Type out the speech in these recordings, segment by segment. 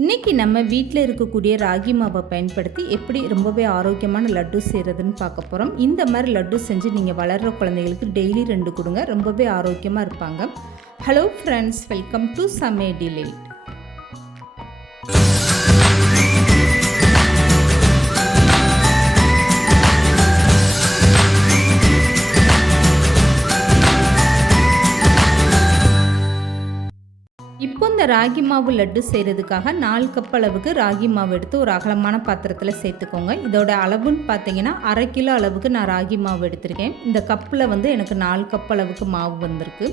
இன்றைக்கி நம்ம வீட்டில் இருக்கக்கூடிய ராகி மாவை பயன்படுத்தி எப்படி ரொம்பவே ஆரோக்கியமான லட்டு செய்கிறதுன்னு பார்க்க போகிறோம். இந்த மாதிரி லட்டு செஞ்சு நீங்கள் வளர்கிற குழந்தைகளுக்கு டெய்லி 2 கொடுங்க, ரொம்பவே ஆரோக்கியமாக இருப்பாங்க. ஹலோ ஃப்ரெண்ட்ஸ், வெல்கம் டு சமையல் டிலைட். இப்போ இந்த ராகி மாவு லட்டு செய்கிறதுக்காக 4 கப் அளவுக்கு ராகி மாவு எடுத்து ஒரு அகலமான பாத்திரத்தில் சேர்த்துக்கோங்க. இதோட அளவுன்னு பார்த்தீங்கன்னா 1/2 கிலோ அளவுக்கு நான் ராகி மாவு எடுத்திருக்கேன். இந்த கப்பில் எனக்கு 4 கப் அளவுக்கு மாவு வந்திருக்கு.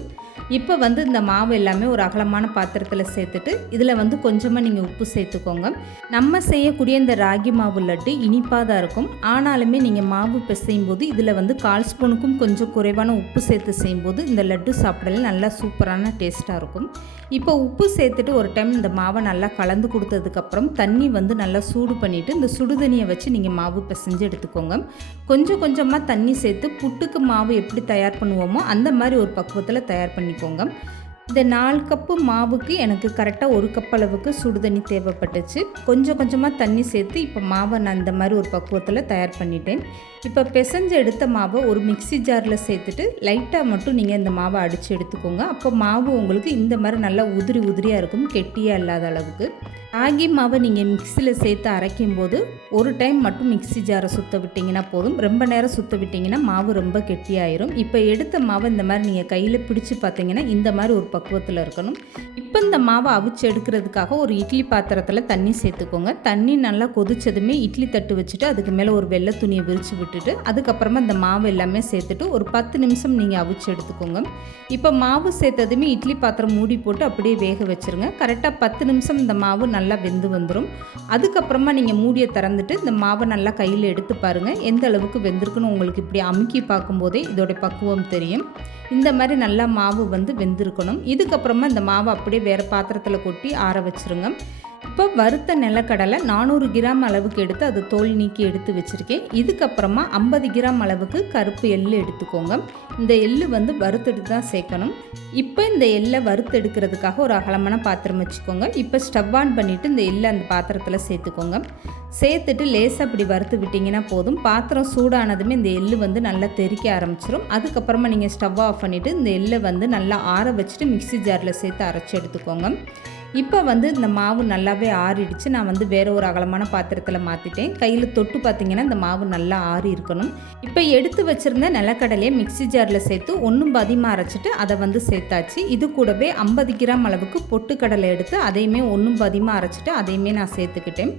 இப்போ இந்த மாவு எல்லாமே ஒரு அகலமான பாத்திரத்தில் சேர்த்துட்டு இதில் கொஞ்சமாக நீங்கள் உப்பு சேர்த்துக்கோங்க. நம்ம செய்யக்கூடிய இந்த ராகி மாவு லட்டு இனிப்பாக தான் இருக்கும். ஆனாலுமே நீங்கள் மாவு பிசையும் போது இதில் 1/4 ஸ்பூனுக்கும் கொஞ்சம் குறைவான உப்பு சேர்த்து செய்யும்போது இந்த லட்டு சாப்பிடல நல்லா சூப்பரான டேஸ்ட்டாக இருக்கும். இப்போ உப்பு சேர்த்துட்டு ஒரு டைம் இந்த மாவை நல்லா கலந்து கொடுத்ததுக்கப்புறம் தண்ணி நல்லா சூடு பண்ணிவிட்டு இந்த சுடுதண்ணியை வச்சு நீங்கள் மாவு பிசைஞ்சு எடுத்துக்கோங்க. கொஞ்சம் கொஞ்சமாக தண்ணி சேர்த்து புட்டுக்கு மாவு எப்படி தயார் பண்ணுவோமோ அந்த மாதிரி ஒரு பக்குவத்தில் தயார் பண்ணிக்கோங்க. இந்த 4 கப்பு மாவுக்கு எனக்கு கரெக்டாக 1 கப் அளவுக்கு சுடுதண்ணி தேவைப்பட்டுச்சு. கொஞ்சம் கொஞ்சமாக தண்ணி சேர்த்து இப்போ மாவை நான் இந்த மாதிரி ஒரு பக்குவத்தில் தயார் பண்ணிட்டேன். இப்போ பிசைஞ்சு எடுத்த மாவை ஒரு மிக்ஸி ஜாரில் சேர்த்துட்டு லைட்டாக மட்டும் நீங்கள் இந்த மாவை அடித்து எடுத்துக்கோங்க. அப்போ மாவு உங்களுக்கு இந்த மாதிரி நல்லா உதிரி உதிரியாக இருக்கும், கெட்டியாக இல்லாத அளவுக்கு. ராகி மாவை நீங்கள் மிக்ஸியில் சேர்த்து அரைக்கும் போது ஒரு டைம் மட்டும் மிக்ஸி ஜாரை சுற்ற விட்டிங்கன்னா போதும். ரொம்ப நேரம் சுற்ற விட்டிங்கன்னா மாவு ரொம்ப கெட்டியாயிரும். இப்போ எடுத்த மாவை இந்த மாதிரி நீங்கள் கையில் பிடிச்சி பார்த்தீங்கன்னா இந்த மாதிரி ஒரு பக்குவத்தில் இருக்கணும். இப்போ இந்த மாவை அவிச்சு எடுக்கிறதுக்காக ஒரு இட்லி பாத்திரத்தில் தண்ணி சேர்த்துக்கோங்க. தண்ணி நல்லா கொதிச்சதுமே இட்லி தட்டு வச்சுட்டு அதுக்கு மேலே ஒரு வெள்ளை துணியை விரித்து விட்டுட்டு அதுக்கப்புறமா இந்த மாவு எல்லாமே சேர்த்துட்டு ஒரு 10 நிமிஷம் நீங்கள் அவிச்சு எடுத்துக்கோங்க. இப்போ மாவு சேர்த்ததுமே இட்லி பாத்திரம் மூடி போட்டு அப்படியே வேக வச்சுருங்க. கரெக்டாக 10 நிமிஷம் இந்த மாவு நல்லா வெந்து வந்துடும். அதுக்கப்புறமா நீங்கள் மூடியை திறந்துட்டு இந்த மாவை நல்லா கையில் எடுத்து பாருங்கள் எந்த அளவுக்கு வெந்திருக்குன்னு. உங்களுக்கு இப்படி அமுக்கி பார்க்கும்போதே இதோட பக்குவம் தெரியும். இந்த மாதிரி நல்லா மாவு வெந்திருக்கணும். இதுக்கப்புறமா இந்த மாவை அப்படியே வேறு பாத்திரத்தில் கொட்டி ஆற வச்சுருங்க. இப்போ வறுத்த நிலக்கடலை 400 கிராம் அளவுக்கு எடுத்து அதை தோல் நீக்கி எடுத்து வச்சுருக்கேன். இதுக்கப்புறமா 50 கிராம் அளவுக்கு கருப்பு எள்ளு எடுத்துக்கோங்க. இந்த எள்ளு வறுத்தெடுத்து தான் சேர்க்கணும். இப்போ இந்த எள்ளை வறுத்தெடுக்கிறதுக்காக ஒரு அகலமான பாத்திரம் வச்சுக்கோங்க. இப்போ ஸ்டவ் ஆன் பண்ணிவிட்டு இந்த எள்ளை அந்த பாத்திரத்தில் சேர்த்துக்கோங்க. சேர்த்துட்டு லேசாக அப்படி வறுத்து விட்டிங்கன்னா போதும். பாத்திரம் சூடானதுமே இந்த எள்ளு நல்லா தெறிக்க ஆரம்பிச்சிடும். அதுக்கப்புறமா நீங்கள் ஸ்டவ் ஆஃப் பண்ணிவிட்டு இந்த எள்ளை நல்லா ஆற வச்சுட்டு மிக்ஸி ஜாரில் சேர்த்து அரைச்சி எடுத்துக்கோங்க. இப்போ இந்த மாவு நல்லாவே ஆறிடுச்சு. நான் வேறு ஒரு அகலமான பாத்திரத்தில் மாற்றிட்டேன். கையில் தொட்டு பார்த்திங்கன்னா இந்த மாவு நல்லா ஆறி இருக்கணும். இப்போ எடுத்து வச்சுருந்த நிலக்கடலையை மிக்ஸி ஜாரில் சேர்த்து 1 பாதியமாக அரைச்சிட்டு அதை சேர்த்தாச்சு. இது கூடவே 50 கிராம் அளவுக்கு பொட்டுக்கடலை எடுத்து அதையுமே 1 பாதியமாக அரைச்சிட்டு அதையுமே நான் சேர்த்துக்கிட்டேன்.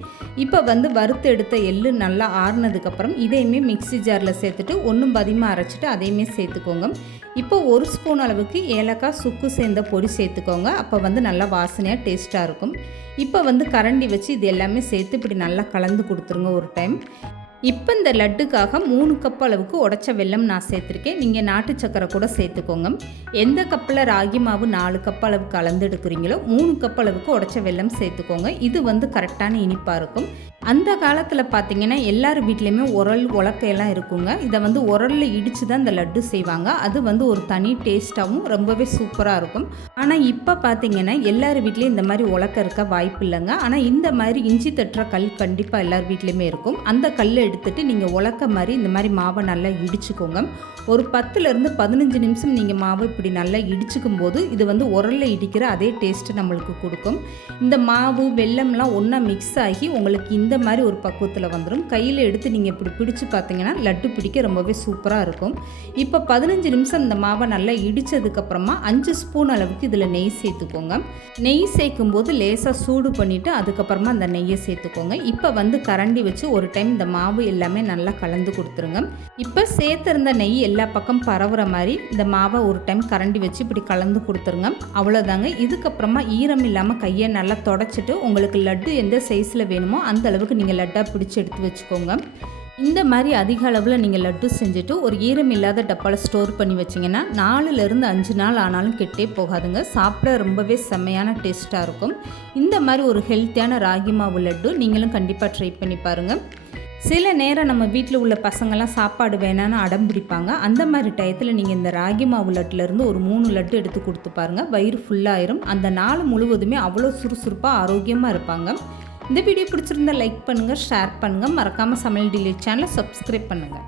இப்போ வறுத்து எடுத்த எள்ளு நல்லா ஆறுனதுக்கப்புறம் இதையுமே மிக்ஸி ஜாரில் சேர்த்துட்டு 1 பாதியமாக அரைச்சிட்டு அதையுமே சேர்த்துக்கோங்க. இப்போ 1 ஸ்பூன் அளவுக்கு ஏலக்காய் சுக்கு சேர்ந்த பொடி சேர்த்துக்கோங்க. அப்போ நல்லா வாசனையாக டேஸ்ட்டாக இருக்கும். இப்போ கரண்டி வச்சு இது எல்லாமே சேர்த்து இப்படி நல்லா கலந்து கொடுத்துருங்க ஒரு டைம். இப்போ இந்த லட்டுக்காக 3 கப் அளவுக்கு உடைச்ச வெல்லம் நான் சேர்த்துருக்கேன். நீங்கள் நாட்டு சக்கரை கூட சேர்த்துக்கோங்க. எந்த கப்பில் ராகி மாவு 4 கப் அளவுக்கு கலந்து எடுக்கிறீங்களோ 3 கப் அளவுக்கு உடைச்ச வெல்லம் சேர்த்துக்கோங்க. இது கரெக்டான இனிப்பாக இருக்கும். அந்த காலத்தில் பார்த்திங்கன்னா எல்லார் வீட்லேயுமே உலக்கையெல்லாம் இருக்குங்க. இதை உரலில் இடித்து தான் இந்த லட்டு செய்வாங்க. அது ஒரு தனி டேஸ்ட்டாகவும் ரொம்பவே சூப்பராக இருக்கும். ஆனால் இப்போ பார்த்திங்கன்னா எல்லார் வீட்லேயும் இந்த மாதிரி உலக்க இருக்க வாய்ப்பு இல்லைங்க. ஆனால் இந்த மாதிரி இஞ்சி தட்டுற கல் கண்டிப்பாக எல்லார் வீட்லேயுமே இருக்கும். அந்த கல்லை எடுத்துட்டு நீங்கள் உலக்க மாதிரி இந்த மாதிரி மாவை நல்லா இடிச்சுக்கோங்க. ஒரு 10லேருந்து 15 நிமிஷம் நீங்கள் மாவை இப்படி நல்லா இடிச்சுக்கும் போது இது உரலில் இடிக்கிற அதே டேஸ்ட்டு நம்மளுக்கு கொடுக்கும். இந்த மாவு வெல்லம்லாம் ஒன்றா மிக்ஸ் ஆகி உங்களுக்கு இந்த மாதிரி ஒரு பக்குவத்தில் வந்துடும். கையில் எடுத்து நீங்கள் இப்படி பிடிச்சு பார்த்தீங்கன்னா லட்டு பிடிக்க ரொம்பவே சூப்பராக இருக்கும். இப்போ 15 நிமிஷம் இந்த மாவை நல்லா இடித்ததுக்கப்புறமா 5 ஸ்பூன் அளவுக்கு இதில் நெய் சேர்த்துக்கோங்க. நெய் சேர்க்கும் போது லேசாக சூடு பண்ணிவிட்டு அதுக்கப்புறமா அந்த நெய்யை சேர்த்துக்கோங்க. இப்போ கரண்டி வச்சு ஒரு டைம் இந்த மாவு எல்லாமே நல்லா கலந்து கொடுத்துருங்க. இப்போ சேர்த்துருந்த நெய் எல்லா பக்கம் பரவுற மாதிரி இந்த மாவை ஒரு டைம் கரண்டி வச்சு இப்படி கலந்து கொடுத்துருங்க. அவ்வளோதாங்க. இதுக்கப்புறமா ஈரம் இல்லாமல் கையை நல்லா தொடச்சிட்டு உங்களுக்கு லட்டு எந்த சைஸில் வேணுமோ அந்த அளவுக்கு நீங்கள் லட்டாக பிடிச்சி எடுத்து வச்சுக்கோங்க. இந்த மாதிரி அதிக அளவில் நீங்கள் லட்டு செஞ்சுட்டு ஒரு ஈரம் இல்லாத டப்பாவில் ஸ்டோர் பண்ணி வச்சிங்கன்னா 4லேருந்து 5 நாள் ஆனாலும் கெட்டே போகாதுங்க. சாப்பிட ரொம்பவே செம்மையான டேஸ்ட்டாக இருக்கும். இந்த மாதிரி ஒரு ஹெல்த்தியான ராகி மாவு லட்டு நீங்களும் கண்டிப்பாக ட்ரை பண்ணி பாருங்கள். சில நேரம் நம்ம வீட்டில் உள்ள பசங்கள்லாம் சாப்பாடு வேணான்னு அடம் பிடிப்பாங்க. அந்த மாதிரி டயத்தில் நீங்கள் இந்த ராகி மாவு லட்டுலேருந்து ஒரு 3 லட்டு எடுத்து கொடுத்து பாருங்கள். வயிறு ஃபுல்லாயிரும். அந்த நாள் முழுவதுமே அவ்வளோ சுறுசுறுப்பாக ஆரோக்கியமாக இருப்பாங்க. இந்த வீடியோ பிடிச்சிருந்தா லைக் பண்ணுங்கள், ஷேர் பண்ணுங்கள். மறக்காமல் சமையல் டிலேட் சேனலை சப்ஸ்கிரைப் பண்ணுங்கள்.